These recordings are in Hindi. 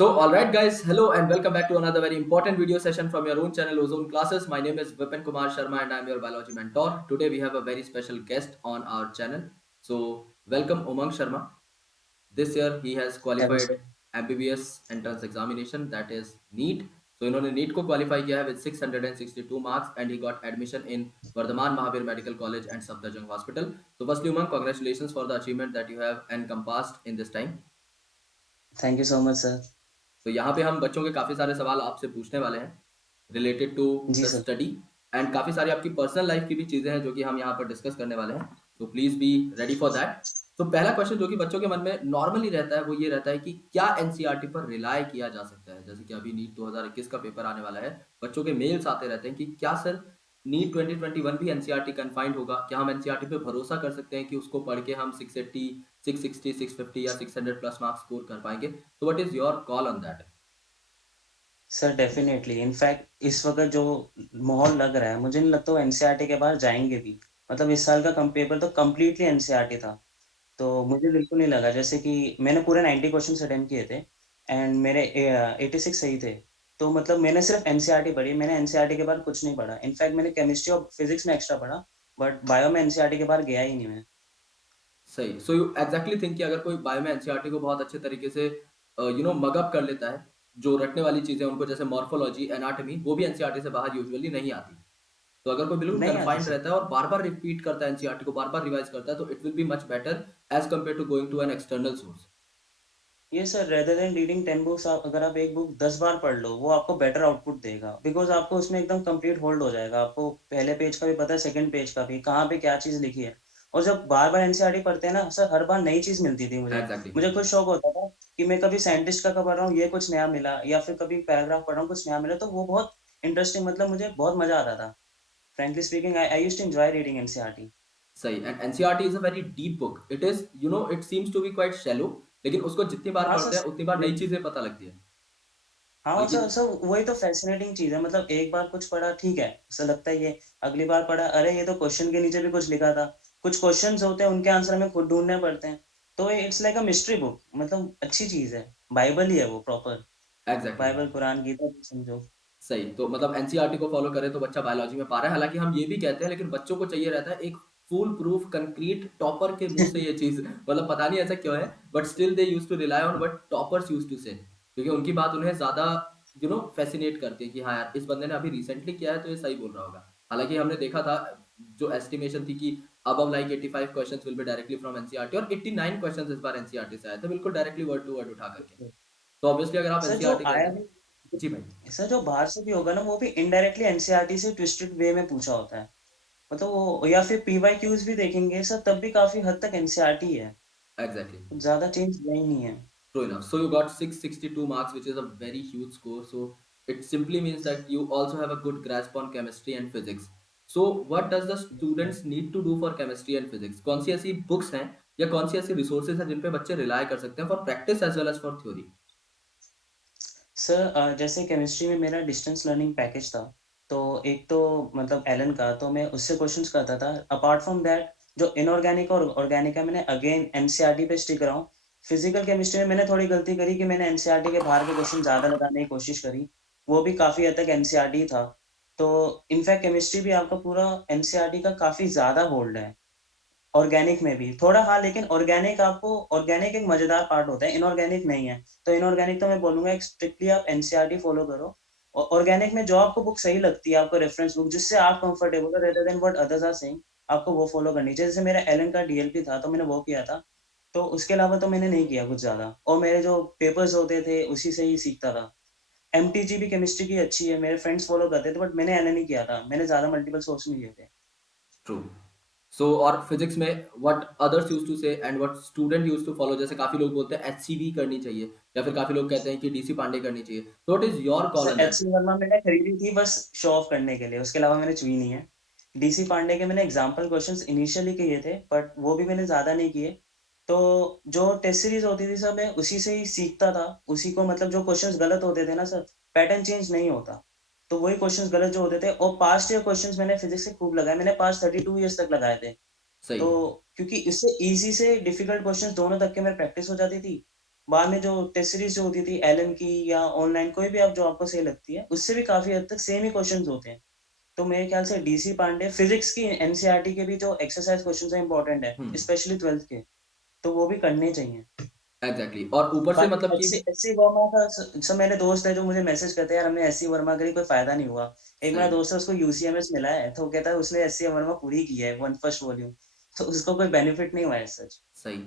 All right, guys, hello and welcome back to another very important video session from your own channel, Ozone Classes. My name is Vipin Kumar Sharma and I'm your biology mentor. Today, we have a very special guest on our channel. So, welcome Umang Sharma. This year, he has Thank you, sir. qualified MBBS entrance examination, that is NEET. So, इन्होंने NEET को qualify किया है with 662 marks and he got admission in Vardhaman Mahavir Medical College and Safdarjung Hospital. So, firstly, Umang, congratulations for the achievement that you have encompassed in this time. Thank you so much, sir. तो यहाँ पे हम बच्चों के काफ़ी सारे सवाल आपसे पूछने वाले हैं related to JEE the sir. Study and काफ़ी सारी आपकी पर्सनल लाइफ की भी चीज़ें हैं जो कि हम यहाँ पर डिस्कस करने वाले हैं, तो please be ready for that. तो पहला क्वेश्चन जो कि बच्चों के मन में नॉर्मली रहता है वो ये रहता है कि क्या एनसीईआरटी पर रिलाय किया जा सकता है? जैसे कि अभी नीट 2021 का पेपर आने वाला है, बच्चों के मेल्स आते रहते हैं कि क्या सर नीट 2021 भी एनसीईआरटी कन्फाइंड होगा? क्या हम एनसीईआरटी पे भरोसा कर सकते हैं कि उसको पढ़ के हम 680, 660, 650 या 600 प्लस मार्क्स स्कोर कर पाएँगे? तो what is your call on that? Sir definitely in fact इस वक़्त जो माहौल लग रहा है, मुझे नहीं लगता वो एनसीईआरटी के बाहर जाएँगे भी। मतलब इस साल का पेपर तो कंप्लीटली एनसीईआरटी था। तो मुझे बिल्कुल नहीं लगा जैसे कि मैंने पूरे 90 क्वेश्चन्स अटेम्प्ट किए थे एंड मेरे 86 सही थे। तो मतलब मैंने सिर्फ़ एनसीईआरटी पढ़ी, मैंने एनसीईआरटी के बाहर कुछ नहीं पढ़ा। इनफैक्ट मैंने केमिस्ट्री और फिज़िक्स में एक्स्ट्रा पढ़ा, बट बायो में एनसीईआरटी के बाहर गया ही नहीं मैं। सही। सो यू एग्ज़ैक्टली थिंक कि अगर कोई बायो में एनसीईआरटी को बहुत अच्छे तरीके से मग अप कर लेता है, जो रटने वाली चीज़ें उनको जैसे मॉर्फोलॉजी, एनाटॉमी वो भी एनसीईआरटी से बाहर यूजुअली नहीं आती। तो अगर कोई बिल्कुल नहीं आती कन्फाइंड सर। रहता है और बार-बार रिपीट करता है एनसीईआरटी को, बार-बार रिवाइज़ करता है, तो it will be much better as compared to going to an external source. ये sir rather than reading 10 books आप अगर आप एक बुक 10 बार पढ़ लो, वो आपको बेटर आउटपुट देगा। बिकॉज़ आपको उसमें एकदम कंप्लीट होल्ड हो जाएगा। आपको पहले पेज का भी पता है, सेकंड पेज का भी, कहाँ पे क्या चीज़ लिखी है। और जब बार-बार एनसीईआरटी पढ़ते हैं ना सर, हर बार नई चीज़ मिलती थी मुझे। एग्ज़ैक्टली। मुझे खुद शौक होता था कि मैं कभी साइंटिस्ट का पढ़ रहा हूँ, ये कुछ नया मिला या फिर कभी पैराग्राफ पढ़ रहा हूँ, कुछ नया मिला, तो वो बहुत इंटरेस्टिंग मतलब मुझे बहुत मज़ा आता था। Frankly speaking I used to enjoy reading NCERT. सही and NCERT is a very deep book. It is it seems to be quite shallow लेकिन उसको जितनी बार हाँ पढ़ते हैं, सर, उतनी बार नई चीज़ें पता लगती है। हाँ, बल्कि सर सर वही तो फ़ैसिनेटिंग चीज़ है मतलब एक बार कुछ पढ़ा ठीक है, ऐसा लगता है ये, अगली बार पढ़ा अरे ये तो क्वेश्चन के नीचे भी कुछ लिखा था। कुछ क्वेश्चन्स होते हैं उनके आंसर हमें खुद ढूँढने पड़ते हैं। तो it's like a mystery book मतलब अच्छी चीज़ है। बाइबल ही है वो proper. Exactly. Bible, Quran, Gita समझो। सही, तो मतलब एनसीईआरटी को फ़ॉलो करें तो बच्चा बायोलॉजी में पा रहा है। हालाँकि हम ये भी कहते हैं लेकिन बच्चों को चाहिए रहता है एक फूल प्रूफ कंक्रीट टॉपर के मुँह से ये चीज़ मतलब पता नहीं ऐसा क्यों है but still they used to rely on what toppers used to say क्योंकि उनकी बात उन्हें ज़्यादा फ़ैसिनेट करती है कि हाँ यार, इस बंदे ने अभी रिसेंटली किया है तो ये सही बोल रहा होगा। हालाँकि हमने देखा था जो एस्टिमेशन थी कि above like 85 questions will be directly from NCERT और 89 क्वेश्चन्स इस बार एनसीईआरटी से आए थे बिल्कुल डायरेक्टली वर्ड टू वर्ड उठा करके। तो ऑब्वियसली अगर आप सर जो एनसीईआरटी आया कहते हैं। भी जी भाई। सर जो बाहर से भी होगा ना वो भी इनडायरेक्टली एनसीईआरटी से ट्विस्टेड वे में पूछा होता है। मतलब वो या फिर पीवाईक्यूज़ भी देखेंगे सर तब भी काफ़ी हद तक एनसीईआरटी है। एग्ज़ैक्टली। ज़्यादा चेंज हुआ ही नहीं है। True enough. So you got 662 marks, which is a very huge score. So it simply means that you also have a good grasp on chemistry and physics. So what does the students need to do for chemistry and physics? कौन सी ऐसी books हैं या कौन सी ऐसी resources हैं जिन पे बच्चे rely कर सकते हैं for practice as well as for theory? Sir जैसे केमिस्ट्री में मेरा डिस्टेंस लर्निंग पैकेज था, तो एक तो मतलब एलन का तो मैं उससे क्वेश्चंस करता था। अपार्ट फ्रॉम दैट जो इनऑर्गेनिक और ऑर्गेनिक है मैंने अगेन एनसीईआरटी पे स्टिक रहा हूँ। फिजिकल केमिस्ट्री में मैंने थोड़ी गलती करी कि मैंने एनसीईआरटी के बाहर के क्वेश्चन ज़्यादा लगाने की कोशिश करी। वो भी काफ़ी हद तक एनसीईआरटी ही था। तो इनफैक्ट केमिस्ट्री भी आपका पूरा एनसीईआरटी का काफ़ी ज़्यादा होल्ड है। ऑर्गेनिक में भी, थोड़ा हाँ, लेकिन ऑर्गेनिक एक मज़ेदार पार्ट होता है, इनऑर्गेनिक नहीं है। तो इनऑर्गेनिक तो मैं बोलूँगा एक स्ट्रिक्टली आप एनसीईआरटी फ़ॉलो करो। ऑर्गेनिक में जो आपको बुक सही लगती है, आपको रेफरेंस बुक जिससे आप कंफर्टेबल हो rather than what others are saying, आपको वो फ़ॉलो करनी चाहिए। जैसे मेरा एलन का डीएलपी था, तो मैंने वो किया था। तो उसके अलावा तो मैंने नहीं किया कुछ ज़्यादा और मेरे जो पेपर्स होते थे, उसी से ही सीखता था। एमटीजी भी केमिस्ट्री की अच्छी है, मेरे फ्रेंड्स फ़ॉलो करते थे, बट मैंने एलन ही किया था। मैंने ज़्यादा मल्टीपल सोर्स नहीं लिए थे। ट्रू। सो और फिजिक्स में what others used to say and what student used to follow जैसे काफ़ी लोग बोलते हैं एचसीवी करनी चाहिए या फिर काफ़ी लोग कहते हैं कि डीसी पांडे करनी चाहिए। तो what is your call sir on that? HC Verma मैंने खरीदी थी बस शो ऑफ करने के लिए, उसके अलावा मैंने छुई नहीं है। डीसी पांडे के मैंने एग्ज़ाम्पल क्वेश्चन्स इनिशियली किए थे, बट वो भी मैंने ज़्यादा नहीं किए। तो जो टेस्ट सीरीज़ होती थी सर मैं उसी से ही सीखता था, उसी को मतलब जो क्वेश्चन्स गलत होते थे ना सर, पैटर्न चेंज नहीं होता। तो वही क्वेश्चन्स गलत जो होते थे और पास्ट ईयर क्वेश्चन्स मैंने फिज़िक्स से खूब लगाए, मैंने पास्ट 32 ईयर्स तक लगाए थे। सही। तो क्योंकि इससे ईज़ी से डिफ़िकल्ट क्वेश्चन्स दोनों तक के मेरी प्रैक्टिस हो जाती थी। बाद में जो टेस्ट सीरीज़ जो होती थी एलन की या ऑनलाइन कोई भी आप जो आपको सही लगती है, उससे भी काफ़ी हद तक सेम ही क्वेश्चन्स होते हैं। तो मेरे ख्याल से डीसी पांडे फिज़िक्स की एनसीईआरटी के भी जो एक्सरसाइज़ क्वेश्चन्स हैं इम्पोर्टेंट है, हुँ, स्पेशली 12th के, तो वो भी करने चाहिए। एग्ज़ैक्टली और ऊपर से बाकी मतलब कि एससी वर्मा का मेरे दोस्त हैं जो मुझे मैसेज करते हैं, यार हमने एससी वर्मा करी कोई फ़ायदा नहीं हुआ। एक मेरा सही, दोस्त है उसको यूसीएमएस मिला है, तो वो कहता है उसने एससी वर्मा पूरी की है, वन फर्स्ट वॉल्यूम, तो उसको कोई बेनिफिट नहीं हुआ एज़ सच। सही।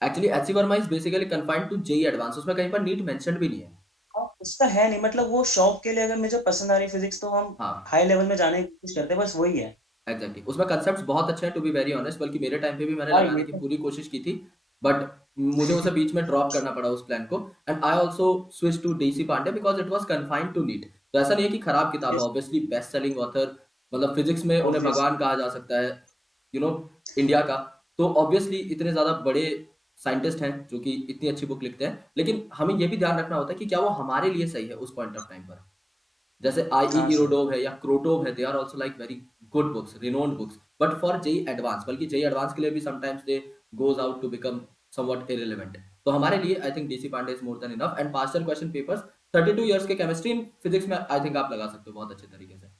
Actually HC Verma is basically confined to JEE advance उसमें कहीं पर नीट मेंशन्ड भी नहीं है। हाँ, उसका है नहीं मतलब वो शौक के लिए अगर मुझे पसंद आ रही फिज़िक्स तो हम हाँ। हाई लेवल में जाने की कोशिश करते हैं, बस वही है। एग्ज़ैक्टली उसमें कॉन्सेप्ट्स बहुत अच्छे हैं टू बी वेरी ऑनेस्ट बल्कि मेरे टाइम पे भी मैंने हाँ, लगाने ये की तो पूरी कोशिश की थी, बट मुझे उसे बीच में ड्रॉप करना पड़ा उस प्लान को and I also switched to DC Pandey because it was confined to NEET. तो ऐसा नहीं है कि खराब किताब है, yes, obviously best selling author मतलब फिज़िक्स में उन्हें ऑब्वियसली। भगवान कहा जा सकता है, यू नो इंडिया का। तो ऑब्वियसली इतने ज़्यादा बड़े साइंटिस्ट हैं जो कि इतनी अच्छी बुक लिखते हैं, लेकिन हमें ये भी ध्यान रखना होता है कि क्या वो हमारे लिए सही है उस पॉइंट ऑफ टाइम पर। जैसे आईई हाँ सर, इरोडोव है या क्रोटोव है, they are also like very good books, renowned books, but for JEE advance बल्कि जेईई एडवांस के लिए भी sometimes they goes out to become somewhat irrelevant. तो हमारे लिए I think DC Pandey is more than enough and past year question papers 32 years के केमिस्ट्री इन फिजिक्स में आई थिंक आप लगा सकते हो बहुत अच्छे तरीके से। यस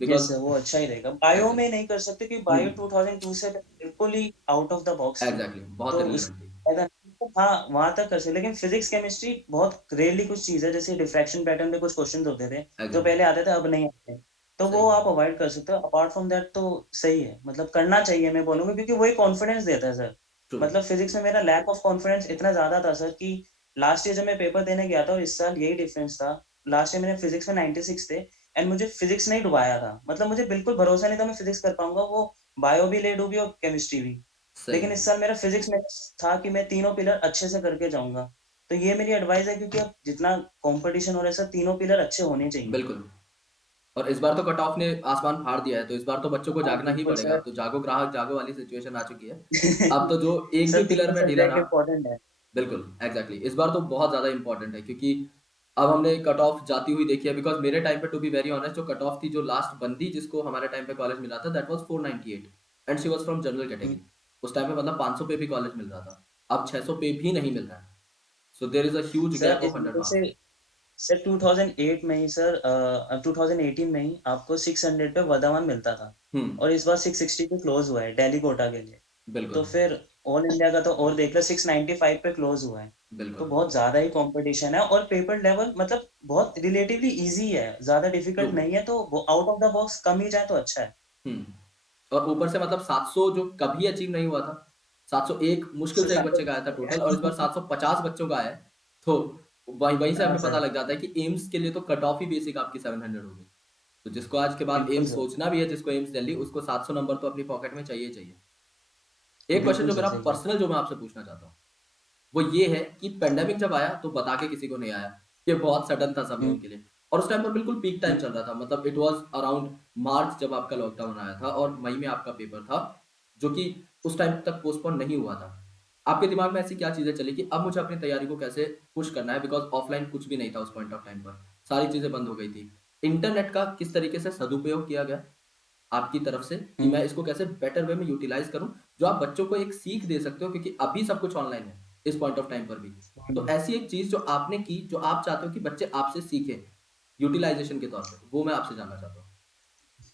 बिकॉज़ सर, वो अच्छा ही रहेगा। बायो में एग्ज़ैक्ट नहीं कर सकते क्योंकि हुँ, बायो 2002 से बिल्कुल ही आउट ऑफ द बॉक्स थी। एग्ज़ैक्टली बहुत तो उस इर्रेलेवेंट थी। फ़ायदा नहीं तो हाँ, वहाँ तक कर सकते लेकिन फिज़िक्स, केमिस्ट्री बहुत रेयरली कुछ चीज़ है, जैसे डिफ्रैक्शन पैटर्न पे कुछ क्वेश्चन्स होते थे, जो एग्ज़ैक्टली पहले आते थे, अब नहीं आते। तो सही, वो आप अवॉइड कर सकते हो। अपार्ट फ्रॉम दैट तो सही है, मतलब करना चाहिए मैं बोलूँगा क्योंकि वही कॉन्फिडेंस देता है सर। ट्रू, मतलब फिज़िक्स में मेरा लैक ऑफ कॉन्फिडेंस इतना ज़्यादा था सर कि लास्ट ईयर जब मैं पेपर देने गया था और इस साल यही डिफरेंस था। लास्ट ईयर मेरे फिज़िक्स में 96 थे एंड मुझे फिज़िक्स ने ही डुबाया था। मतलब मुझे बिल्कुल भरोसा नहीं था मैं फिज़िक्स कर पाऊँगा, वो बायो भी ले डूबी और केमिस्ट्री भी। सही, लेकिन इस साल मेरा फिज़िक्स में था कि मैं तीनों पिलर अच्छे से करके जाऊँगा। तो ये मेरी एडवाइस है क्योंकि अब जितना कॉम्पिटिशन हो रहा है सर, तीनों पिलर अच्छे होने चाहिए। बिल्कुल। और इस बार तो कट ऑफ ने आसमान फाड़ दिया है, तो इस बार तो बच्चों को हाँ, जागना ही बिल्कुल पड़ेगा। सर। अब तो जागो ग्राहक जागो वाली सिचुएशन आ चुकी है। अब तो जो एक भी सर पिलर तीनों में ढीला सब्जेक्ट रहा इम्पोर्टेंट है। बिल्कुल, एग्ज़ैक्टली इस बार तो बहुत ज़्यादा इम्पोर्टेंट है क्योंकि अब हमने कट ऑफ जाती हुई देखी है बिकॉज़ मेरे टाइम पे टू बी वेरी ऑनेस्ट जो कट ऑफ थी, जो लास्ट बंदी जिसको हमारे टाइम पे कॉलेज मिला था that was 498 and she was from general hmm, category. उस टाइम पे मतलब 500 पे भी कॉलेज मिल रहा था। अब 600 पे भी नहीं मिल रहा है। So there is a huge sir gap is of 100 जैसे मार्क्स। सर 2008 में ही सर 2018 में ही आपको 600 पे वर्धावन मिलता था हुँ, और इस बार 660 पे क्लोज़ हुआ है दिल्ली कोटा के लिए। तो बिल्कुल, फिर ऑल इंडिया का तो और देख लो 695 पे क्लोज़ हुआ है। तो बिल्कुल, बहुत ज़्यादा ही कॉम्पिटिशन है और पेपर लेवल मतलब बहुत रिलेटिवली ईज़ी है, ज़्यादा ट्रू। डिफिकल्ट नहीं है तो वो आउट ऑफ द बॉक्स कम ही जाए तो अच्छा है। हुँ। और ऊपर से मतलब 700 जो कभी अचीव नहीं हुआ था, 701 मुश्किल सर से एक सारे बच्चे का आया था टोटल और इस बार 750 बच्चों का आया है। तो वहीं वहीं से हाँ हमें पता सर, लग जाता है कि एम्स के लिए तो कट ऑफ ही बेसिक आपकी 700 होगी। तो जिसको आज के बाद बिल्कुल एम्स सर। सोचना भी है, जिसको एम्स दिल्ली, उसको 700 नंबर तो अपनी पॉकेट में चाहिए ही चाहिए। एक क्वेश्चन बिल्कुल जो सर, मेरा सही है। पर्सनल जो मैं आपसे पूछना चाहता हूँ, वो ये है कि पैंडेमिक जब आया तो बता के किसी को नहीं आया। ये बहुत सडन था सब हुँ, लोगों के लिए और उस टाइम पर बिल्कुल पीक हुँ, टाइम चल रहा था। मतलब इट वाज़ अराउंड मार्च जब आपका लॉकडाउन आया था और मई में आपका पेपर था, जो कि उस टाइम तक पोस्टपोन नहीं हुआ था। आपके दिमाग में ऐसी क्या चीज़ें चली कि अब मुझे अपनी तैयारी को कैसे पुश करना है बिकॉज़ ऑफलाइन कुछ भी नहीं था उस पॉइंट ऑफ टाइम पर। सारी चीज़ें बंद हो गई थी। इंटरनेट का किस तरीके से सदुपयोग किया गया आपकी तरफ से कि हुँ, मैं इसको कैसे बेटर वे में यूटिलाइज़ करूँ, जो आप बच्चों को एक सीख दे सकते हो क्योंकि अभी सब कुछ ऑनलाइन है, इस पॉइंट ऑफ टाइम पर भी। तो हुँ। ऐसी एक चीज़ जो आपने की, जो आप चाहते हो कि बच्चे आपसे सीखें, यूटिलाइज़ेशन के तौर पे, वो मैं आपसे जानना चाहता हूँ।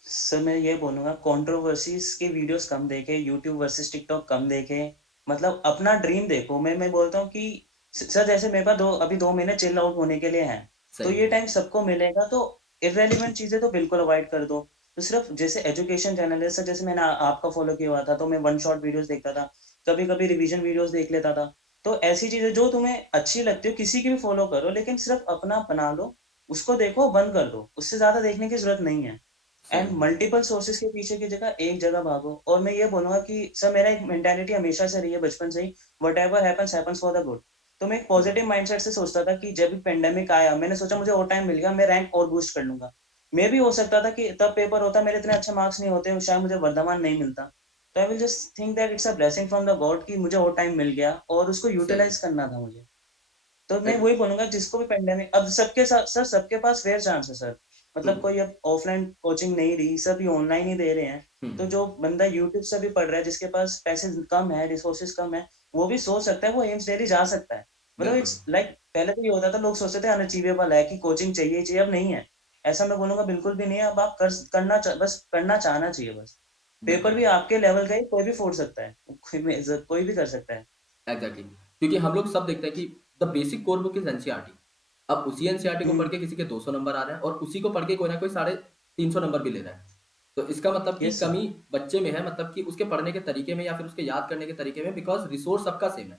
सर मैं ये बोलूँगा कंट्रोवर्सीज़ के वीडियोज़ कम देखें, यूट्यूब वर्सेस टिकटॉक कम देखें। मतलब अपना ड्रीम देखो। मैं बोलता हूँ कि सर जैसे मेरे पास 2 अभी 2 महीने चिल आउट होने के लिए हैं। तो सही, ये टाइम सबको मिलेगा तो इर्रेलेवेंट चीज़ें तो बिल्कुल अवॉइड कर दो। तो सिर्फ़ जैसे एजुकेशन चैनल है सर जैसे मैंने आपका फ़ॉलो किया हुआ था तो मैं वन शॉट वीडियोज़ देखता था। कभी-कभी रिवीजन वीडियोज़ देख लेता था। तो ऐसी चीज़ें जो तुम्हें अच्छी लगती हो किसी की भी फ़ॉलो करो लेकिन सिर्फ़ अपना बना लो, उसको देखो बंद कर दो। उससे ज़्यादा देखने की ज़रूरत नहीं है। सही, एंड मल्टीपल सोर्सेज़ के पीछे की जगह एक जगह भागो और मैं ये बोलूँगा कि सर मेरा एक मेंटालिटी हमेशा से रही है बचपन से ही, whatever happens happens for the good. तो मैं एक ट्रू, पॉज़िटिव माइंडसेट से सोचता था कि जब भी पैंडेमिक आया, मैंने सोचा मुझे और टाइम मिल गया, मैं रैंक और बूस्ट कर लूँगा। मे बी हो सकता था कि तब पेपर होता, मेरे इतने अच्छे मार्क्स नहीं होते, शायद मुझे वर्धमान नहीं मिलता। तो I will just think that it's a blessing from the God कि मुझे और टाइम मिल गया और उसको सही। यूटिलाइज़ करना था मुझे। तो मैं एक वही बोलूँगा जिसको भी पैंडेमिक अब सबके साथ सर सबके पास फेयर चांस है सर। ट्रू, मतलब कोई अब ऑफलाइन कोचिंग नहीं रही, सभी ऑनलाइन ही दे रहे हैं। हुँ, तो जो बंदा यूट्यूब से भी पढ़ रहा है, जिसके पास पैसे कम है, रिसोर्सेज़ कम है, वो भी सोच सकता है, वो एम्स दिल्ली जा सकता है। मतलब बिल्कुल, इट्स लाइक पहले तो ये होता था, लोग सोचते थे अनअचीवेबल है कि कोचिंग चाहिए ही चाहिए, अब नहीं है। ऐसा मैं बोलूँगा बिल्कुल भी नहीं है, अब आप बस करना चाहना चाहिए बस। पेपर बिल्कुल। भी आपके लेवल का ही कोई भी फोड़ सकता है, कोई भी कर सकता है। एग्ज़ैक्टली क्योंकि हम लोग सब देखते हैं कि the basic core book is NCERT. अब उसी एनसीईआरटी को पढ़ हुँ, के किसी के 200 नंबर आ रहे हैं और उसी को पढ़ के कोई ना कोई साढ़े 300 नंबर भी ले रहा है। तो इसका मतलब कि यस सर। कमी बच्चे में है मतलब कि उसके पढ़ने के तरीके में या फिर उसके याद करने के तरीके में बिकॉज़ रिसोर्स सबका सेम है।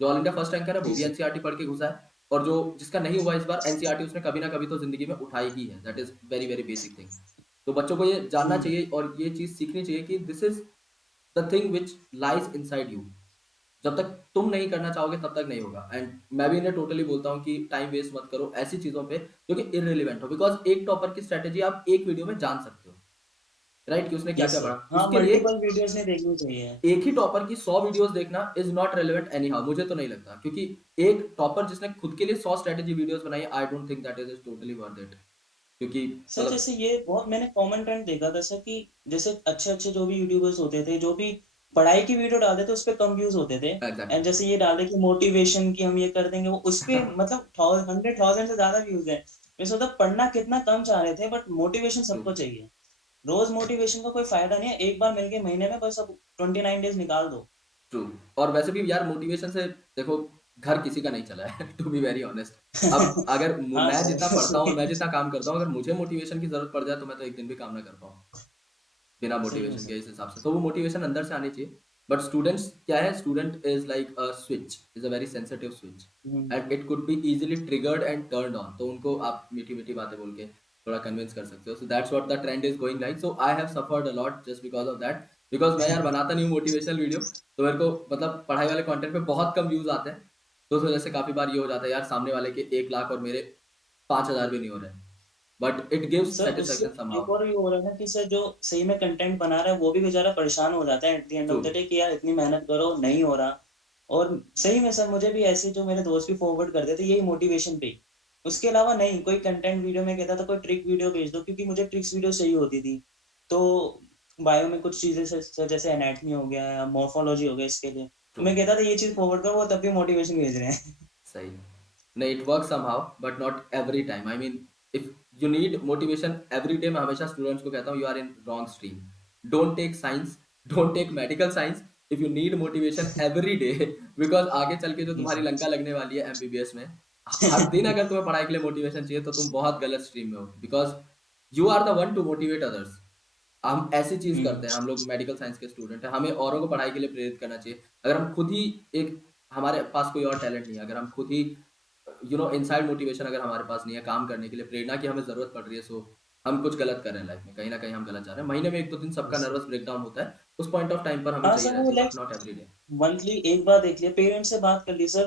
जो ऑल इंडिया फर्स्ट रैंकर है वो जी भी सर। एनसीईआरटी पढ़ के घुसा है और जो जिसका नहीं हुआ इस बार एनसीईआरटी उसने कभी ना कभी तो ज़िंदगी में उठाई ही है। That is very, very basic thing. तो बच्चों को ये जानना हुँ। चाहिए और ये चीज़ सीखनी चाहिए कि this is the thing which lies inside you. जब तक तुम नहीं करना चाहोगे तब तक नहीं होगा एंड मैं भी इन्हें टोटली बोलता हूँ कि टाइम वेस्ट मत करो ऐसी चीज़ों पे जो कि इर्रेलेवेंट हो बिकॉज़ एक टॉपर की स्ट्रैटेजी आप एक वीडियो में जान सकते हो, राइट? कि उसने यस क्या-क्या सर। पढ़ा। हाँ, उसके लिए मल्टीपल वीडियोज़ नहीं देखनी चाहिए। एक ही टॉपर की 100 वीडियोज़ देखना is not relevant any how मुझे तो नहीं लगता क्योंकि एक टॉपर जिसने खुद के लिए 100 स्ट्रैटेजी वीडियोज़ बनाई है, I don't think that is totally worth it क्योंकि सर मतलब जैसे ये बहुत मैंने कॉमन ट्रेंड देखा था सर कि जैसे अच्छे-अच्छे जो भी यूट्यूबर्स होते थे, जो भी पढ़ाई की वीडियो डालते थे, उसपे कम व्यूज़ होते थे। एग्ज़ैक्टली एंड जैसे ये डाल दे कि मोटिवेशन कि हम ये कर देंगे, वो उसपे मतलब 100,000 से ज़्यादा व्यूज़ हैं। मैं सोचता पढ़ना कितना कम चाह रहे थे, बट मोटिवेशन ट्रू, सबको चाहिए। रोज़ मोटिवेशन का कोई फ़ायदा नहीं है, एक बार मिल के महीने में बस अब 29 डेज़ निकाल दो। ट्रू और वैसे भी यार मोटिवेशन से देखो घर किसी का नहीं चला है टू बी वेरी ऑनेस्ट। अब अगर हाँ मैं जितना सर, पढ़ता हूँ और मैं सही जितना काम करता हूँ, अगर मुझे मोटिवेशन की ज़रूरत पड़ जाए तो मैं तो एक दिन भी काम ना कर पाऊँ। बिना सही में मोटिवेशन के सर। इस हिसाब से। तो वो मोटिवेशन अंदर से आनी चाहिए। बट स्टूडेंट्स क्या है student is like a switch, is a very sensitive switch hmm, and it could be easily triggered and turned on. तो उनको आप मीठी-मीठी बातें बोल के थोड़ा कन्विंस कर सकते हो। So that's what the trend is going like. So I have suffered a lot just because of that. Because मैं यार बनाता नहीं हूँ मोटिवेशनल वीडियो, तो मेरे को मतलब पढ़ाई वाले कंटेंट पे बहुत कम व्यूज़ आते हैं। तो उस वजह से काफ़ी बार ये हो जाता है यार सामने वाले के 1 लाख और मेरे 5,000 भी नहीं हो रहे हैं। बट इट गिव्स सर उससे सैटिस्फैक्शन एक समहाउ। और ये हो रहा है ना कि सर जो सही में कंटेंट बना रहा है, वो भी बेचारा परेशान हो जाता है at the end true, of the day कि यार इतनी मेहनत करो, नहीं हो रहा। और सही में सर मुझे भी ऐसे जो मेरे दोस्त भी फॉरवर्ड करते थे, यही मोटिवेशन पे ही। उसके अलावा नहीं, कोई कंटेंट वीडियो में कहता था कोई ट्रिक वीडियो भेज दो क्योंकि मुझे ट्रिक्स वीडियो चाहिए होती थी। तो बायो में कुछ चीज़ें सर जैसे एनाटॉमी हो गया या मॉर्फोलॉजी हो गया इसके लिए। तो ट्रू। मैं कहता था ये चीज़ फॉरवर्ड करो, वो तब भी मोटिवेशन भेज रहे हैं। सही। नहीं, it works somehow but not every time. I mean if you need motivation every day मैं हमेशा स्टूडेंट्स को कहता हूँ you are in wrong stream. Don't take science, don't take medical science if you need motivation every day because आगे चल के जो जी तुम्हारी सर। लंका लगने वाली है एमबीबीएस में, हर दिन अगर तुम्हें पढ़ाई के लिए मोटिवेशन चाहिए तो तुम बहुत गलत स्ट्रीम में हो because you are the one to motivate others. हम ऐसी चीज़ हुँ, करते हैं, हम लोग मेडिकल साइंस के स्टूडेंट हैं, हमें औरों को पढ़ाई के लिए प्रेरित करना चाहिए। अगर हम खुद ही एक हमारे पास कोई और टैलेंट नहीं है, अगर हम खुद ही इनसाइड मोटिवेशन अगर हमारे पास नहीं है काम करने के लिए, प्रेरणा की हमें ज़रूरत पड़ रही है, सो हम कुछ गलत कर रहे हैं लाइफ में, कहीं न कहीं हम गलत जा रहे हैं। महीने में 1-2 दिन सबका यस सर। नर्वस ब्रेकडाउन होता है, उस पॉइंट ऑफ टाइम पर हमें हाँ चाहिए सर, वो रहती है, like but not every day. Monthly एक बार देख लिया, पेरेंट्स से बात कर ली सर,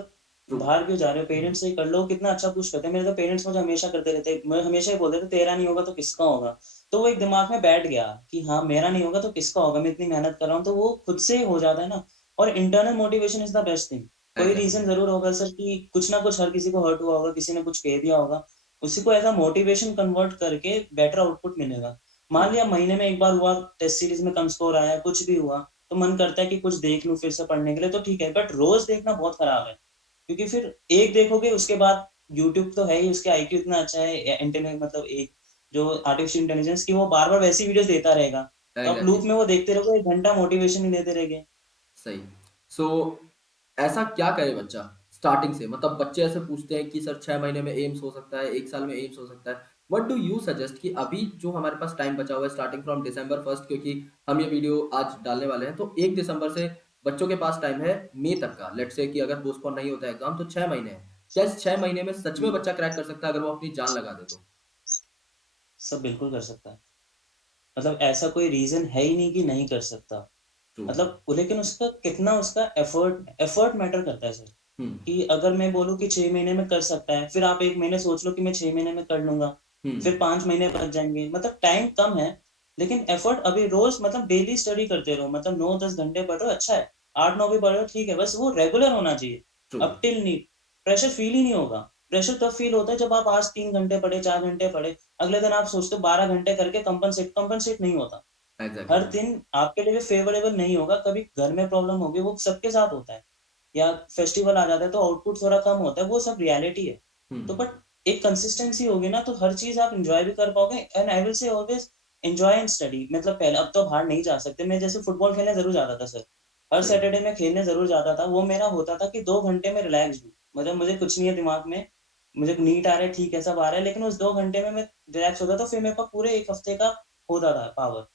ट्रू, बाहर क्यों जा रहे हो? पेरेंट्स से ही कर लो, कितना अच्छा पुश करते हैं। मेरे तो पेरेंट्स मुझे हमेशा करते रहते हैं, मैं हमेशा ही बोलते थे तेरा नहीं होगा तो किसका होगा? तो वो एक दिमाग में बैठ गया कि हाँ, मेरा नहीं होगा तो किसका होगा? मैं इतनी मेहनत कर रहा हूँ, तो वो खुद से ही हो जाता है ना। और internal motivation is the best thing. कोई एग्ज़ैक्टली, रीज़न ज़रूर होगा सर कि कुछ ना कुछ हर किसी को हर्ट हुआ होगा, किसी ने कुछ कह दिया होगा, उसी को एज़ अ मोटिवेशन कन्वर्ट करके बेटर आउटपुट मिलेगा। ट्रू, मान लिया महीने में एक बार हुआ, टेस्ट सीरीज़ में कम स्कोर आया, कुछ भी हुआ, तो मन करता है कि कुछ देख लूँ फिर से पढ़ने के लिए तो ठीक है, बट रोज़ देखना बहुत खराब है। क्योंकि फिर एक देखोगे उसके बाद यूट्यूब तो है ही, उसके आईक्यू इतना अच्छा है इंटरनेट मतलब एक जो आर्टिफिशियल इंटेलिजेंस कि वो बार-बार वैसी वीडियोज़ देता रहेगा। तो आप एग्ज़ैक्टली। लूप में वो देखते रहोगे, 1 घंटा मोटिवेशन ही देते रहेंगे। सही। सो ऐसा क्या करे बच्चा स्टार्टिंग से? मतलब बच्चे ऐसे पूछते हैं कि सर 6 महीने में एम्स हो सकता है, 1 साल में एम्स हो सकता है। व्हाट डू यू सजेस्ट कि अभी जो हमारे पास टाइम बचा हुआ है स्टार्टिंग फ्रॉम डिसेंबर 1 क्योंकि हम ये वीडियो आज डालने वाले हैं, तो 1 दिसंबर से बच्चों के पास टाइम है मई तक का। लेट्स से कि अगर पोस्टपोन नहीं होता है एग्ज़ाम तो 6 महीने हैं। क्या इस 6 महीने में सच में हुँ, बच्चा क्रैक कर सकता है अगर वो अपनी जान लगा दे तो? सब बिल्कुल कर सकता है। मतलब ऐसा कोई रीज़न है ही नहीं कि नहीं कर सकता। ट्रू। मतलब लेकिन उसका कितना उसका एफर्ट मैटर करता है सर। हुँ, कि अगर मैं बोलूँ कि 6 महीने में कर सकता है, फिर आप 1 महीने सोच लो कि मैं 6 महीने में कर लूँगा, हुँ। फिर 5 महीने बच जाएँगे, मतलब टाइम कम है, लेकिन एफर्ट अभी रोज़ मतलब डेली स्टडी करते रहो, मतलब 9-10 घंटे पढ़ रहे हो अच्छा है, 8-9 भी पढ़ रहे हो ठीक है, बस वो रेगुलर होना चाहिए, true, up till need. Pressure feel ही नहीं होगा, प्रेशर तब फ़ील होता है जब आप आज 3 घंटे पढ़े, 4 घंटे पढ़े, अगले दिन आप सोचते हो 12 घंटे करके कंपनसेट नहीं होता। एग्ज़ैक्टली। हर दिन आपके लिए भी फ़ेवरेबल नहीं होगा, कभी घर में प्रॉब्लम होगी, वो सबके साथ होता है। या फेस्टिवल आ जाता है तो आउटपुट थोड़ा कम होता है, वो सब रियलिटी है। हुँ, तो बट एक कंसिस्टेंसी होगी ना तो हर चीज़ आप एन्जॉय भी कर पाओगे and I will say always enjoy and study. मतलब पहले, अब तो बाहर नहीं जा सकते, मैं जैसे फुटबॉल खेलने ज़रूर जाता था सर। हर सही है। सैटरडे मैं खेलने ज़रूर जाता था, वो मेरा होता था कि 2 घंटे में रिलैक्स्ड हूँ। मतलब मुझे कुछ नहीं है दिमाग में, मुझे नीट आ रहा है, ठीक है, सब आ रहा है, लेकिन उस 2 घंटे में मैं रिलैक्स होता था, फिर मेरे पास पूरे 1 हफ्ते का होता था पावर।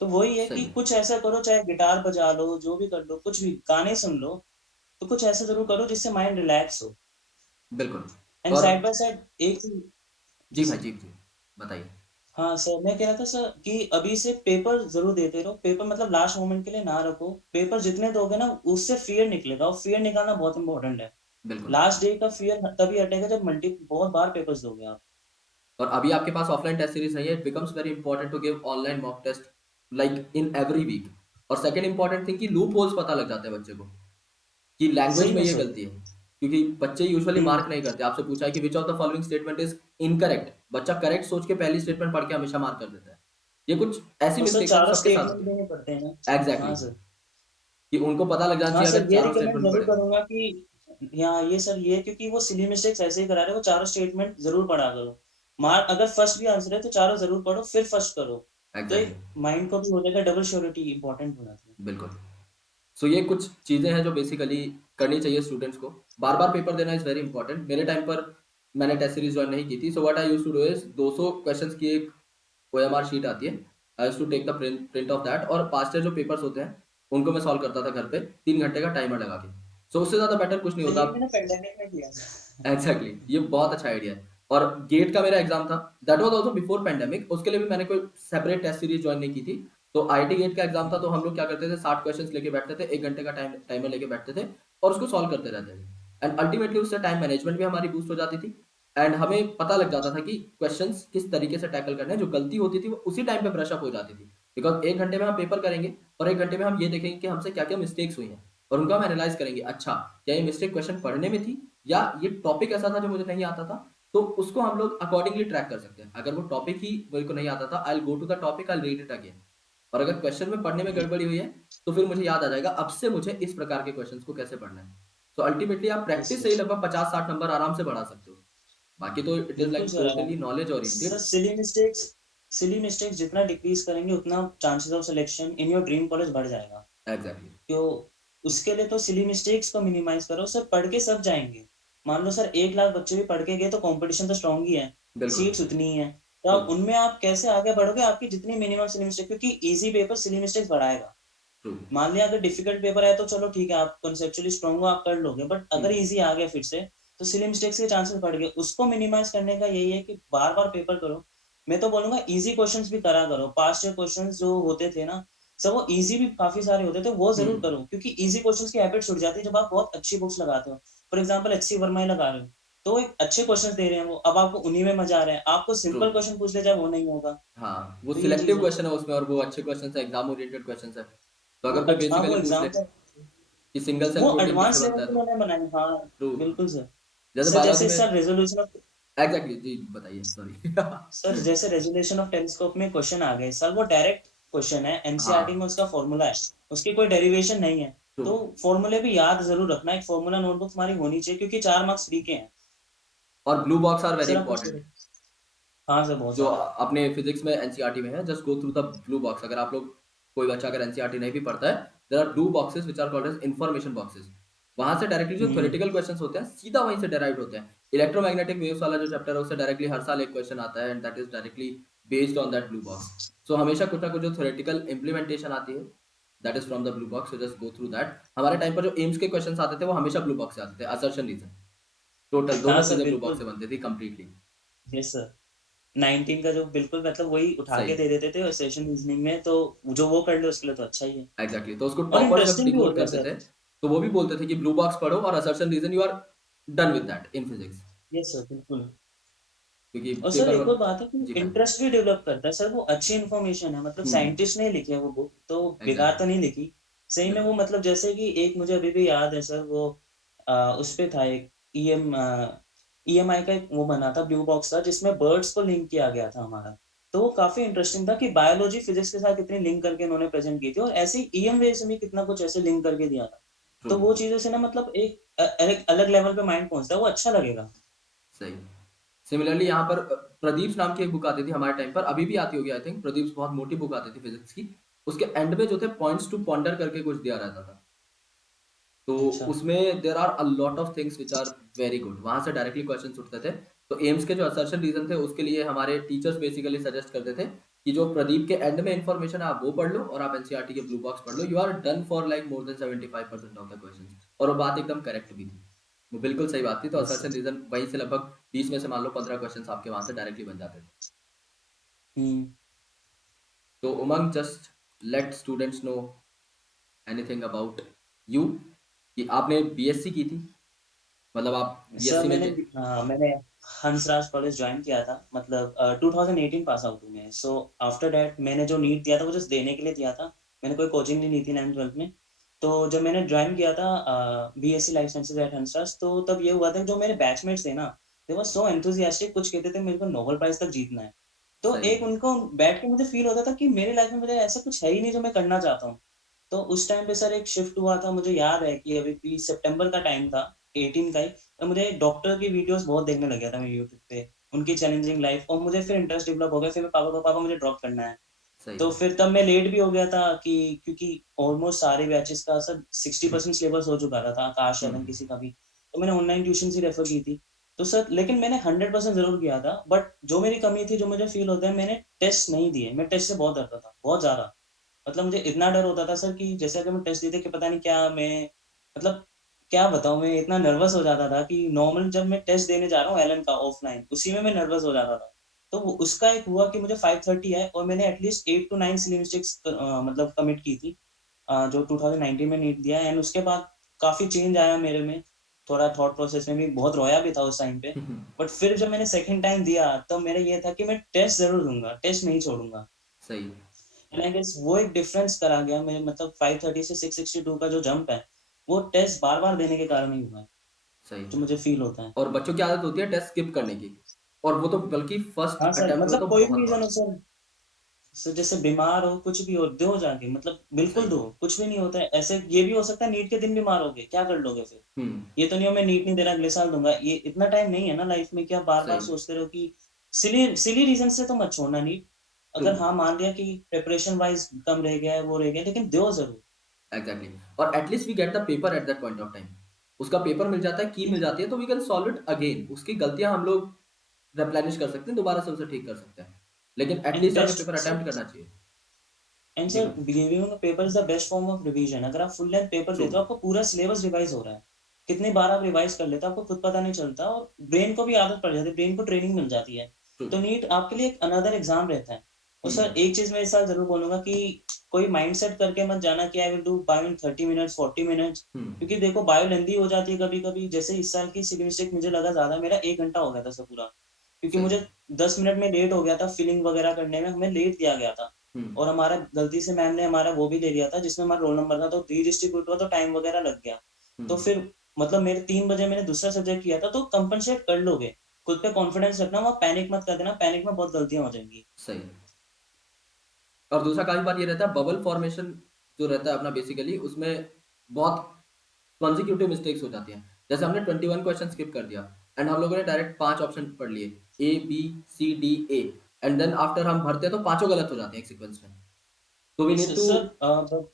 तो वही है सही कि है। कुछ ऐसा करो, चाहे गिटार बजा लो, जो भी कर लो, कुछ भी गाने सुन लो, तो कुछ ऐसा ज़रूर करो जिससे माइंड रिलैक्स हो। बिल्कुल। एंड और साइड बाय साइड एक चीज़। जी जी भाई, सर। जी, जी। बताइए। हाँ सर, मैं कह रहा था सर कि अभी से पेपर ज़रूर देते रहो। पेपर मतलब लास्ट मोमेंट के लिए ना रखो। पेपर जितने दोगे ना उससे फ़ियर निकलेगा और फ़ियर निकालना बहुत इम्पोर्टेंट है। बिल्कुल। लास्ट डे का फ़ियर तभी हटेगा जब मल्टी बहुत बार पेपर्स दोगे आप। और अभी आपके पास ऑफलाइन टेस्ट सीरीज़ नहीं है, it becomes very important to give online mock test like in every week. और सेकंड इंपोर्टेंट थिंग कि लूप होल्स पता लग जाते हैं बच्चे को, कि लैंग्वेज सही में में ये सर। गलती है। क्योंकि बच्चे यूजुअली हुँ। मार्क नहीं करते। आपसे पूछा है कि which of the following statement is incorrect, बच्चा करेक्ट सोच के पहली स्टेटमेंट पढ़ के हमेशा मार्क कर देता है। ये कुछ ऐसी और सर मिस्टेक्स हैं जो चारों सबके साथ स्टेटमेंट होती देने पड़ते हैं ना। है। एग्ज़ैक्टली, हाँ सर। कि उनको पता लग जाना हाँ चाहिए सर, अगर ये चारों रिकमेंड स्टेटमेंट ज़रूर पढ़े तो। करूँगा कि हाँ, ये सर ये क्योंकि वो सिली मिस्टेक्स ऐसे ही करा रहे हैं, वो चारों स्टेटमेंट ज़रूर पढ़ा करो। अगर फर्स्ट भी आंसर है तो चारों ज़रूर पढ़ो, फिर फर्स्ट करो। तो एग्ज़ैक्टली, एक माइंड को भी हो जाएगा, डबल श्योरिटी इम्पोर्टेंट हो जाती है। बिल्कुल। सो ये कुछ चीज़ें हैं जो बेसिकली करनी चाहिए स्टूडेंट्स को। बार-बार पेपर देना इज़ वेरी इंपोर्टेंट। मेरे टाइम पर मैंने टेस्ट सीरीज़ जॉइन नहीं की थी। So what I used to do is 200 questions की एक ओएमआर शीट आती है। I used to take the print of that और पास्ट ईयर जो पेपर्स होते हैं, उनको मैं सॉल्व करता था घर पे 3 घंटे का टाइमर लगा के। सो उससे ज़्यादा बेटर कुछ नहीं तो होता। ये मैंने पेंडेमिक में किया था। एग्ज़ैक्टली, ये बहुत अच्छा आइडिया है। और गेट का मेरा एग्ज़ाम था, that was also before pandemic. उसके लिए भी मैंने कोई सेपरेट टेस्ट सीरीज़ जॉइन नहीं की थी। तो आईआईटी गेट का एग्ज़ाम था, तो हम लोग क्या करते थे, 60 क्वेश्चन्स लेके बैठते थे, 1 घंटे का टाइमर लेके बैठते थे और उसको सॉल्व करते रहते थे। एंड अल्टीमेटली उससे टाइम मैनेजमेंट भी हमारी बूस्ट हो जाती थी एंड हमें पता लग जाता था कि क्वेश्चन्स किस तरीके से टैकल करने हैं। जो गलती होती थी, वो उसी टाइम पे ब्रश अप हो जाती थी। बिकॉज़ 1 घंटे में हम पेपर करेंगे और 1 घंटे में हम ये देखेंगे कि हमसे क्या-क्या मिस्टेक्स हुई हैं और उनको हम एनालाइज़ करेंगे। अच्छा, क्या ये मिस्टेक क्वेश्चन पढ़ने में थी या ये टॉपिक ऐसा था जो मुझे नहीं आता था, तो उसको हम लोग अकॉर्डिंगली ट्रैक कर सकते हैं। अगर वो टॉपिक ही मेरे को नहीं आता था, I will go to the topic, I will read it again. और अगर क्वेश्चन में पढ़ने में हुँ, गड़बड़ी हुई है, तो फिर मुझे याद आ जाएगा, अब से मुझे इस प्रकार के क्वेश्चन्स को कैसे पढ़ना है। सो अल्टीमेटली आप यस, प्रैक्टिस से ही यस। लगभग 50-60 नंबर आराम से बढ़ा सकते हो। बाकी तो इट इज़ बिल्कुल like sir. Totally knowledge sir oriented. Silly mistakes जितना डिक्रीज़ करेंगे उतना chances of selection in your dream college बढ़ जाएगा। एग्ज़ैक्टली, तो उसके लिए तो सिली मिस्टेक्स को मिनिमाइज़ करो, सर पढ़ के सब जाएँगे। मान लो सर 1 लाख बच्चे भी पढ़ के गए तो कॉम्पिटिशन तो स्ट्रॉन्ग ही है, बिल्कुल, सीट्स उतनी ही हैं। तो ट्रू, आप उनमें आप कैसे आगे बढ़ोगे, आपकी जितनी मिनिमम सिली मिस्टेक, क्योंकि ईज़ी पेपर सिली मिस्टेक्स बढ़ाएगा। ट्रू। मान लिया अगर डिफिकल्ट पेपर है तो चलो ठीक है, आप कॉन्सेप्चुअली स्ट्रांग हो, आप कर लोगे, बट हुँ, अगर इजी आ गया फिर से तो सिली मिस्टेक्स के चांसेस बढ़ गए। उसको मिनिमाइज करने का यही है कि बार बार पेपर करो। मैं तो बोलूंगा इजी क्वेश्चंस भी करा करो। पास्ट ईयर क्वेश्चंस जो होते थे ना सर, वो इजी भी काफी सारे होते थे, वो हुँ, जरूर करो, क्योंकि इजी क्वेश्चंस की हैबिट छुट जाती है जब आप बहुत अच्छी बुक्स लगाते हो। For example H C Verma ही लगा रहे हो, तो एक अच्छे क्वेश्चन दे रहे हैं वो, अब आपको उन्हीं में मजा आ रहा है। आपको ट्रू। सिंपल क्वेश्चन पूछ ले जाए वो नहीं होगा। हाँ, वो तो ये चीज सिलेक्टिव है। क्वेश्चन है उसमें और वो अच्छे क्वेश्चन्स हैं, एग्ज़ाम ओरिएंटेड क्वेश्चन्स हैं। तो अगर कोई हाँ, वो बेसिकली पूछ ले एग्जाम का कि सिंगल वो सेल प्रोटीन किससे एडवांस लेवल बनता है पे तो उन्होंने बनाई। हाँ, ट्रू। बिल्कुल सर। जैसे सर बायोलॉजी जैसे में सर रेज़ोल्यूशन ऑफ एग्ज़ैक्टली जी, बताइए सॉरी। सर जैसे रेज़ोल्यूशन ऑफ टेलिस्कोप में क्वेश्चन आ गए, सर वो डायरेक्ट क्वेश्चन है, एनसीईआरटी में हाँ, उसका फ़ॉर्मूला है, उसकी कोई डेरिवेशन नहीं है। ट्रू। तो फ़ॉर्मूले भी याद ज़रूर रखना, एक फ़ॉर्मूला नोटबुक हमारी होनी चाहिए क्योंकि 4 मार्क्स फ्री के हैं। और blue box are very sir आपको इंपोर्टेंट। हाँ सर, बहुत जो ज़्यादा। अपने फिज़िक्स में एनसीईआरटी में है, just go through the blue box. अगर आप लोग कोई बच्चा अगर एनसीईआरटी नहीं भी पढ़ता है, there are blue boxes which are called as information boxes. वहाँ से डायरेक्टली जो हुँ, थ्योरेटिकल क्वेश्चन्स होते हैं, सीधा वहीं से डेराइव्ड होते हैं। इलेक्ट्रोमैग्नेटिक वेव्स वाला जो चैप्टर है, उससे डायरेक्टली हर साल एक क्वेश्चन आता है and that is directly based on that blue box. So हमेशा कुछ ना कुछ जो थ्योरेटिकल इम्प्लीमेंटेशन आती है, that is from the blue box, so just go through that. हमारे टाइम पर जो एम्स के क्वेश्चन्स आते थे, वो हमेशा ब्लू बॉक्स से आते थे, असर्शन रीज़न। टोटल हाँ दोनों सर, चीज़ें ब्लू बॉक्स बिल्कुल। से बनती थी कंप्लीटली। Yes sir. 19 का जो बिल्कुल मतलब वही उठा सही, के दे देते थे और सेशन रीज़निंग में, तो जो वो कर ले उसके लिए तो अच्छा ही है। एग्ज़ैक्टली। तो उसको और टॉपर्स जब इंटरेस्टिंग भी डिकोड होता है करते सर। थे, तो वो भी बोलते थे कि ब्लू बॉक्स पढ़ो और assertion reason you are done with that in physics. Yes sir, बिल्कुल। क्योंकि और सर पेपर एक वन और बात है कि जी भाई, इंटरेस्ट भी डेवलप करता है सर, वो अच्छी इन्फॉर्मेशन है, मतलब हुँ, साइंटिस्ट ने लिखी है वो बुक, तो बेकार एग्ज़ैक्टली, तो नहीं लिखी। सही में वो बिल्कुल। मतलब जैसे कि एक मुझे अभी भी याद है सर, वो उस पे था एक ईएमआई का एक वो बना था, ब्लू बॉक्स था जिसमें बर्ड्स को लिंक किया गया था हमारा। तो वो काफ़ी इंटरेस्टिंग था कि बायोलॉजी फिज़िक्स के साथ कितनी लिंक करके उन्होंने प्रेज़ेंट की थी, और ऐसे ही ईएम वेव्स में भी कितना कुछ ऐसे लिंक करके दिया था। ट्रू, तो वो चीज़ों से ना मतलब एक अलग लेवल पे माइंड पहुँचता है, वो अच्छा लगेगा। सही। सिमिलरली यहाँ पर प्रदीप्स नाम की एक बुक आती थी हमारे टाइम पर, अभी भी आती होगी आई थिंक, प्रदीप्स बहुत मोटी बुक आती थी फिज़िक्स की। उसके एंड में जो थे पॉइंट्स टू पॉन्डर करके कुछ दिया रहता था। तो अच्छा, उसमें there are a lot of things which are very good. वहाँ से डायरेक्टली क्वेश्चन्स उठते थे। तो एम्स के जो असर्शन रीज़न थे उसके लिए हमारे टीचर्स बेसिकली सजेस्ट करते थे कि जो प्रदीप के एंड में इन्फॉर्मेशन है आप वो पढ़ लो और आप एनसीईआरटी के ब्लू बॉक्स पढ़ लो। You are done for like more than 75% of the questions. और वो बात एकदम करेक्ट भी थी। वो बिल्कुल सही बात थी। तो यस असर्शन सर। रीज़न वहीं से लगभग 20 में से मान लो 15 क्वेश्चंस आपके वहाँ से डायरेक्टली बन जाते थे। हुँ। तो Umang just let students know anything about you कि आपने बीएससी की थी। मतलब आप सर बीएससी में थे। मैंने हंसराज कॉलेज जॉइन किया था मतलब 2018 पास आउट हूँ मैं। सो आफ्टर दैट मैंने जो नीट दिया था वो जस्ट देने के लिए दिया था। मैंने कोई कोचिंग नहीं ली थी 9th-12th में। तो जब मैंने जॉइन किया था BSc life sciences at Hansraj तो तब ये हुआ था कि जो मेरे बैचमेट्स थे ना, दे वर सो एंथुसियास्टिक कुछ कहते थे मेरे को नोबेल प्राइज़ तक जीतना है। तो सही। एक उनको बैठ के मुझे फ़ील होता था कि मेरी लाइफ़ में मुझे ऐसा कुछ है ही नहीं जो मैं करना चाहता हूँ। तो उस टाइम पे सर एक शिफ्ट हुआ था मुझे याद है कि अभी भी सितंबर का टाइम था 18 का ही। तो मुझे डॉक्टर की वीडियोज़ बहुत देखने लग गया था मैं यूट्यूब पे, उनकी चैलेंजिंग लाइफ़ और मुझे फिर इंटरेस्ट डेवलप हो गया, फिर मैं पापा को पापा मुझे ड्रॉप करना है। सही। तो फिर तब मैं लेट भी हो गया था कि क्योंकि ऑलमोस्ट सारे बैचेज़ का सर 60% सिलेबस हो चुका था, आकाश, हुँ, एलन किसी का भी। तो मैंने ऑनलाइन ट्यूशन्स ही रेफ़र की थी। तो सर लेकिन मैंने 100% ज़रूर किया था, बट जो मेरी कमी थी, जो मुझे फ़ील होता है मैंने टेस्ट नहीं दिए। मैं टेस्ट से बहुत डरता था, बहुत ज़्यादा। मतलब मुझे इतना डर होता था सर कि जैसे अगर मैं टेस्ट देते कि पता नहीं क्या मैं मतलब क्या बताऊँ मैं इतना नर्वस हो जाता था कि नॉर्मल जब मैं टेस्ट देने जा रहा हूँ एलन का ऑफ़लाइन, उसी में मैं नर्वस हो जाता था। तो वो उसका एक हुआ कि मुझे 530 है और मैंने एटलीस्ट 8 टू 9 स्लिम स्टिक्स मतलब कमिट की थी जो 2019 में नीट दिया एंड उसके बाद काफ़ी चेंज आया मेरे में, थोड़ा थॉट प्रोसेस में भी बहुत रोया भी था उस टाइम पे। हुँ, बट फिर जब मैंने सेकंड टाइम दिया, तब मेरा ये था कि मैं टेस्ट ज़रूर दूँगा, टेस्ट नहीं छोड़ूँगा। सही, एंड आई गेस वो एक डिफरेंस करा गया मेरे मतलब 530 से 662 का जो जंप है, वो टेस्ट बार-बार देने के कारण ही हुआ है, सही। जो मुझे फ़ील होता है। और बच्चों की आदत होती है टेस्ट स्किप करने की और वो तो बल्कि फर्स्ट हाँ सर, अटेम्प्ट में मतलब तो कोई भी बहुत रीज़न बार। हो सर, जैसे बीमार हो, कुछ भी हो, दो जाके मतलब बिल्कुल सही। दो, कुछ भी नहीं होता है। ऐसे ये भी हो सकता है नीट के दिन बीमार हो गए, क्या कर लोगे फिर? हुँ, ये तो नहीं हो मैं नीट नहीं दे रहा, अगले साल दूँगा। ये इतना टाइम नहीं है ना लाइफ़ में कि आप बार-बार सही। सोचते रहो कि सिली सिली रीज़न से तो मत छोड़ना नीट। ट्रू, अगर हाँ, मान लिया कि प्रिपरेशन वाइज़ कम रह गया है, वो रह गया है, लेकिन दो ज़रूर। एग्ज़ैक्टली। और at least we get the paper at that point of time. उसका पेपर मिल जाता है, की मिल जाती है तो we can solve it again. उसकी गलतियाँ हम लोग रिप्लेनिश कर सकते हैं, दोबारा से उसे ठीक कर सकते हैं। लेकिन एट एंड लीस्ट हमें बेस्ट पेपर सर अटेम्प्ट करना चाहिए। एंड जी, सर बिल्कुल। Reviewing the paper is the best form of revision. अगर आप फुल लेंथ पेपर ट्रू, देते हो, आपका पूरा सिलेबस रिवाइज़ हो रहा है। कितनी बार आप रिवाइज़ कर लेते हो, आपको खुद पता नहीं चलता और ब्रेन को भी आदत पड़ जाती है, ब्रेन को ट्रेनिंग मिल जाती है। ट्रू। तो नीट आपके लिए एक अनदर एग्ज़ाम रहता है। और हुँ, सर एक चीज़ मैं इस साल ज़रूर बोलूँगा कि कोई माइंडसेट करके मत जाना कि I will do bio in 30 minutes, 40 minutes हुँ, क्योंकि देखो बायो लेंथी हो जाती है कभी-कभी। जैसे इस साल की सिली मिस्टेक मुझे लगा ज़्यादा, मेरा 1 घंटा हो गया था सर पूरा। क्योंकि सही। मुझे 10 मिनट में लेट हो गया था, फिलिंग वगैरह करने में, हमें लेट दिया गया था। हुँ, और हमारा गलती से मैम ने हमारा वो भी ले लिया था जिसमें हमारा रोल नंबर था तो री-डिस्ट्रीब्यूट हुआ तो टाइम वगैरह लग गया। हुँ, तो फिर मतलब मेरे 3 बजे मैंने दूसरा सब्जेक्ट किया था तो कंपनसेट कर लोगे। खुद पे कॉन्फिडेंस रखना, वहाँ पैनिक मत कर देना, पैनिक में बहुत गलतियाँ हो जाएँगी। सही। और दूसरा काफ़ी बार ये रहता है बबल फॉर्मेशन जो रहता है अपना बेसिकली उसमें बहुत कॉन्सेक्यूटिव मिस्टेक्स हो जाती हैं। जैसे हमने 21 क्वेश्चन स्किप कर दिया एंड हम लोगों ने डायरेक्ट 5 ऑप्शन पढ़ लिए A, B, C, D, A and then after हम भरते हैं तो पाँचों गलत हो जाते हैं एक सीक्वेंस में। तो we yes need to sir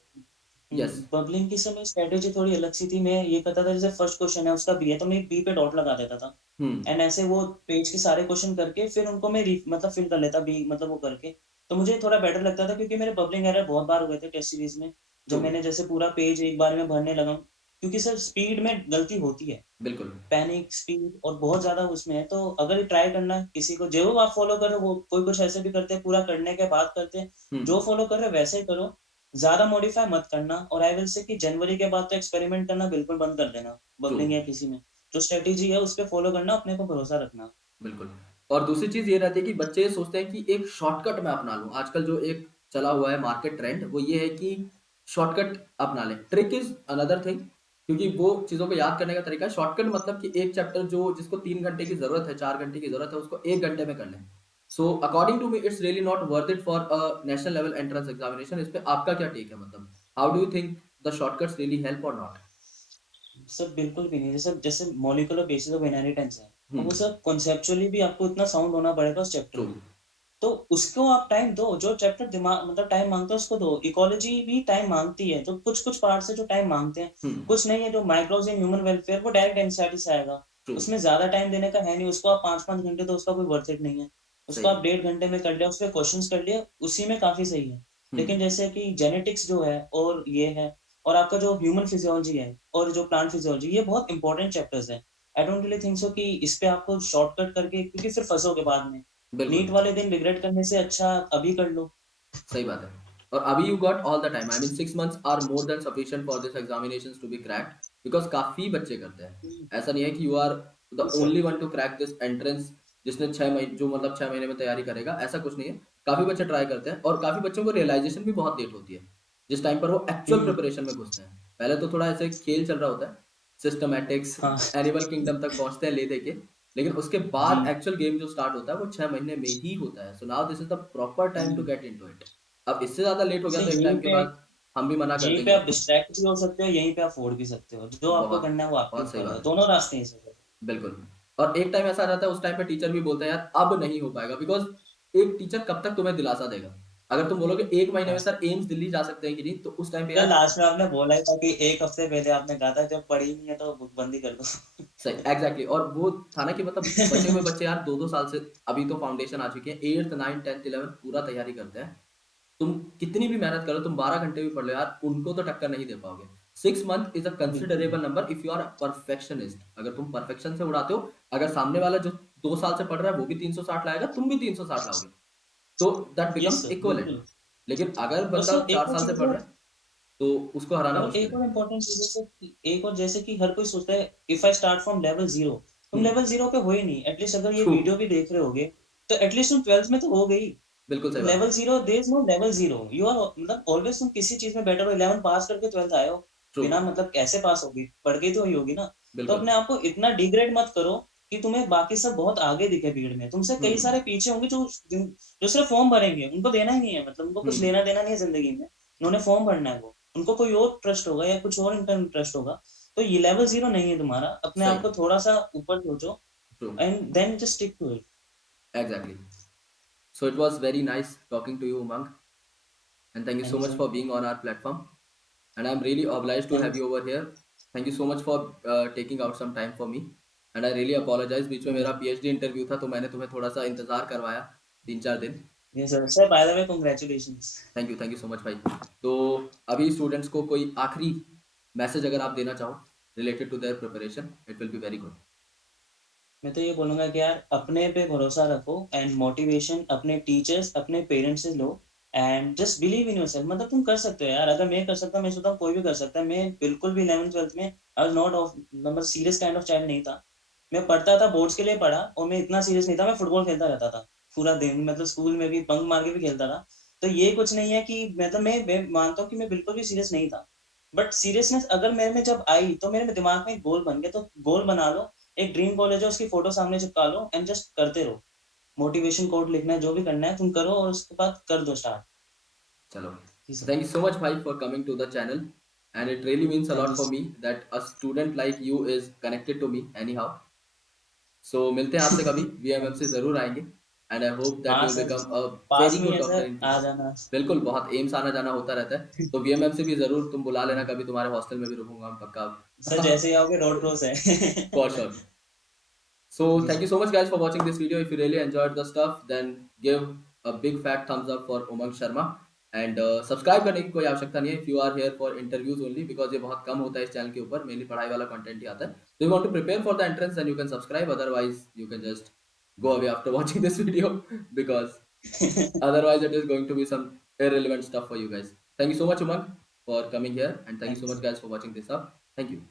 yes. Bubbling की समय स्ट्रैटेजी थोड़ी अलग सी थी। मैं ये करता था जैसे फर्स्ट क्वेश्चन है उसका बी है तो मैं बी पे डॉट लगा देता था। हुँ, एंड ऐसे वो पेज के सारे क्वेश्चन करके फिर उनको मैं मतलब फिल कर लेता बी मतलब वो करके। तो मुझे थोड़ा बेटर लगता था क्योंकि मेरे बबलिंग एरर बहुत बार हुए थे टेस्ट सीरीज़ में। ट्रू, जब मैंने जैसे पूरा पेज एक बार में भरने लगा हूँ, क्योंकि सर स्पीड में गलती होती है। बिल्कुल। पैनिक, स्पीड और बहुत ज़्यादा उसमें है, तो अगर ट्राई करना किसी को जो आप फ़ॉलो कर रहे हो वो कोई कुछ ऐसे भी करते हैं, पूरा करने के बाद करते हैं। हुँ, जो फ़ॉलो कर रहे हो वैसे ही करो, ज़्यादा मॉडिफ़ाई मत करना और आई विल से कि जनवरी के बाद तो एक्सपेरिमेंट करना बिल्कुल बंद कर देना, ट्रू। बबलिंग या किसी में। जो स्ट्रैटेजी है उस पे फ़ॉलो करना, अपने पे भरोसा रखना। बिल्कुल। और दूसरी चीज़ ये रहती है कि बच्चे ये सोचते हैं कि एक शॉर्टकट मैं अपना लूँ। आजकल जो एक चला हुआ है मार्केट ट्रेंड वो ये है कि शॉर्टकट अपना लें। ट्रिक इज़ अनदर थिंग क्योंकि वो चीज़ों को याद करने का तरीका है। शॉर्टकट मतलब कि एक चैप्टर जो जिसको 3 घंटे की ज़रूरत है, 4 घंटे की ज़रूरत है, उसको 1 घंटे में कर लें। So according to me it's really not worth it for a national level entrance examination. इस पे आपका क्या टेक है मतलब? How do you think the shortcuts really help or not? Sir बिल्कुल भी नहीं। जैसे जैसे मॉलिक्यूलर बेसिस ऑफ इनहेरिटेंस है, हुँ, अब वो सब कॉन्सेप्चुअली भी आपको इतना साउंड होना पड़ेगा उस चैप्टर ट्रू, में। तो उसको आप टाइम दो, जो चैप्टर दिमाग मतलब टाइम माँगता है उसको दो। इकोलॉजी भी टाइम माँगती है, तो कुछ-कुछ पार्ट्स है जो टाइम माँगते हैं। हुँ, कुछ नहीं है जो माइक्रोज़ इन ह्यूमन वेलफेयर वो डायरेक्ट एनसीईआरटी से आएगा। ट्रू, उसमें ज़्यादा टाइम देने का है नहीं, उसको आप 5-5 घंटे दो, उसका कोई वर्थ इट नहीं है। सही उसको आप बात। 1.5 घंटे में कर लिया, उसपे क्वेश्चन्स कर लिए, उसी में काफ़ी सही है। हुँ, लेकिन जैसे कि जेनेटिक्स जो है और ये है और आपका जो ह्यूमन फिजियोलॉजी है और जो प्लांट फिजियोलॉजी, ये बहुत इंपॉर्टेंट चैप्टर्स हैं। I don't really think so कि इस पे आपको शॉर्टकट करके क्योंकि फिर फँसोगे बाद में। बिल्कुल। नीट वाले दिन रिग्रेट करने से अच्छा अभी कर लो। सही बात है। और अभी you got all the time I mean 6 months are more than sufficient for this examinations to be cracked because काफ़ी बच्चे करते हैं। हुँ, ऐसा नहीं है कि यू आर द जी sir. Only one to crack this entrance जिसने 6 मही जो मतलब 6 महीने में तैयारी करेगा, ऐसा कुछ नहीं है। काफ़ी बच्चे ट्राई करते हैं और काफ़ी बच्चों को रियलाइज़ेशन भी बहुत लेट होती है, जिस टाइम पर वो एक्चुअल हुँ, प्रिपरेशन में घुसते हैं। पहले तो थोड़ा ऐसे खेल चल रहा होता है, सिस्टमैटिक्स, हाँ, एनिमल किंगडम तक पहुँचते हैं ले दे के, लेकिन उसके जी। बाद एक्चुअल गेम जो स्टार्ट होता है वो 6 महीने में ही होता है। So now this is the proper time to hmm, get into it. अब इससे ज़्यादा लेट हो गया सर तो एक यहीं टाइम के पे बाद हम भी मना कर यहीं पे देंगे आप आपको। डिस्ट्रैक्ट भी हो सकते हो, यहीं पे आप फोड़ भी सकते हो। जो आपको बहुत, करना है वो आपके बहुत सही ऊपर बात है। है। दोनों रास्ते हैं इसमें। बिल्कुल। और एक टाइम ऐसा आ जाता है उस टाइम पे टीचर भी बोलते हैं यार अब नहीं हो पाएगा बिकॉज़ एक टीचर कब तक तुम्हें दिलासा देगा? अगर तुम बोलोगे 1 महीने हाँ, में सर एम्स दिल्ली जा सकते हैं कि नहीं? तो उस टाइम पे सर यार लास्ट में आपने बोला ही था कि 1 हफ्ते पहले आपने कहा था जब पढ़ी नहीं है तो बुक बंद ही कर दो। सही एग्ज़ैक्टली और वो था ना कि मतलब बचे हुए बच्चे यार 2-2 साल से अभी तो फाउंडेशन आ चुकी है 8th 9th 10th 11th पूरा तैयारी करते हैं। तुम कितनी भी मेहनत करो, तुम 12 घंटे भी पढ़ लो यार, उनको तो टक्कर नहीं दे पाओगे। 6 मंथ इज़ अ बिल्कुल नहीं। Considerable number if you are a perfectionist अगर तुम परफेक्शन से उड़ाते हो, अगर सामने वाला जो 2 साल से पढ़ रहा है वो भी 360 लाएगा, तुम भी 360 लाओगे। तो that yes becomes sir, equivalent. बिल्कुल। लेकिन अगर और बंदा सर 4 एक और साल से चीज़ पढ़ है रहा है, तो उसको हराना और मुश्किल एक है। और इम्पोर्टेंट चीज़ है सर कि एक और जैसे कि हर कोई सोचता है if I start from level 0 तुम हुँ, लेवल 0 पे हो ही नहीं। एटलीस्ट अगर ये ट्रू, वीडियो भी देख रहे होगे, तो एटलीस्ट तुम 12th में तो हो गई। बिल्कुल सही तो बात है। Level 0 there is no level 0 you are मतलब ऑलवेज़ तुम किसी चीज़ में बेटर हो। 11 पास करके 12th आए हो, ट्रू, बिना मतलब कैसे पास होगी? पढ़ के ही तो हुई होगी ना। तो बिल्कुल। अपने आप को इतना डिग्रेड मत करो कि तुम्हें बाकी सब बहुत आगे दिखे भीड़ में। तुमसे हुँ, कई सारे पीछे होंगे जो सिर्फ फॉर्म भरेंगे, उनको देना ही नहीं है मतलब उनको हुँ, कुछ लेना-देना नहीं है ज़िंदगी में। उन्होंने फॉर्म भरना है वो। उनको कोई और ट्रस्ट होगा या कुछ और इंटरेस्ट होगा। तो ये लेवल 0 नहीं है तुम्हारा। अपने आप सही, को थोड़ा-सा ऊपर सोचो true, and then just stick to it. Exactly. So it was very nice talking to you Umang and thank you thank so you much sir. For being on our platform. And I'm really obliged to thank have you over here. Thank you so much for taking out some time for me. And I really apologize बीच में यू। मेरा पीएचडी इंटरव्यू था तो मैंने तुम्हें थोड़ा-सा इंतज़ार करवाया 3-4 दिन। Yes sir. Sir by the way congratulations. Thank you so much भाई। तो अभी स्टूडेंट्स को कोई आखिरी मैसेज अगर आप देना चाहो related to their preparation it will be very good. मैं तो ये बोलूँगा कि यार अपने पे भरोसा रखो एंड मोटिवेशन अपने टीचर्स, अपने पेरेंट्स से लो and just believe in yourself. मतलब तुम कर सकते हो यार। अगर मैं कर सकता हूँ, मैं सोचता हूँ कोई भी कर सकता है। मैं बिल्कुल भी 11th-12th में आई वाज़ नॉट ऑफ मतलब सीरियस काइंड ऑफ चाइल्ड नहीं था। मैं पढ़ता था, बोर्ड्स के लिए पढ़ा और मैं इतना सीरियस नहीं था। मैं फुटबॉल खेलता रहता था पूरा दिन। मतलब स्कूल में भी बंक मार के भी खेलता था। तो ये कुछ नहीं है कि मतलब मैं मानता हूँ कि मैं बिल्कुल भी सीरियस नहीं था। बट सीरियसनेस अगर मेरे में जब आई तो मेरे दिमाग में एक गोल बन गया। तो गोल बना लो, एक ड्रीम कॉलेज है उसकी फ़ोटो सामने चिपका लो एंड जस्ट करते रहो। मोटिवेशन कोट लिखना है, जो भी करना है तुम करो और उसके बाद कर दो स्टार्ट। चलो। जी sir. Thank you so much भाई for coming to the channel and it really means a thank lot you for me sir. That a student like you is connected to me anyhow. So मिलते हैं आपसे कभी थैंक वीएमएम यू से सर। ज़रूर आएँगे एंड आई होप दैट हाँ you will sir, become a pass very में ही गुड है doctor sir, in a future. जाना। बिल्कुल, बहुत एम्स आना-जाना होता रहता है, तो वीएमएम से भी ज़रूर तुम बुला लेना कभी तुम्हारे हॉस्टल में भी रुकूँगा मैं सर पक्का। जैसे ही आओगे रोड क्रॉस है। For sure. So ji thank you sir. so much guys for watching this video. If you really enjoyed the stuff, then give a big fat thumbs up for Umang Sharma and subscribe करने की कोई आवश्यकता नहीं है if you are here for interviews only because ये बहुत कम होता है इस चैनल के ऊपर मेनली पढ़ाई वाला कंटेंट ही आता है. So you want to prepare for the entrance then you can subscribe otherwise you can just go away after watching this video because otherwise it is going to be some irrelevant stuff for you guys. Thank you so much Umang for coming here and thank you thank so you much sir. guys for watching this up. Thank you.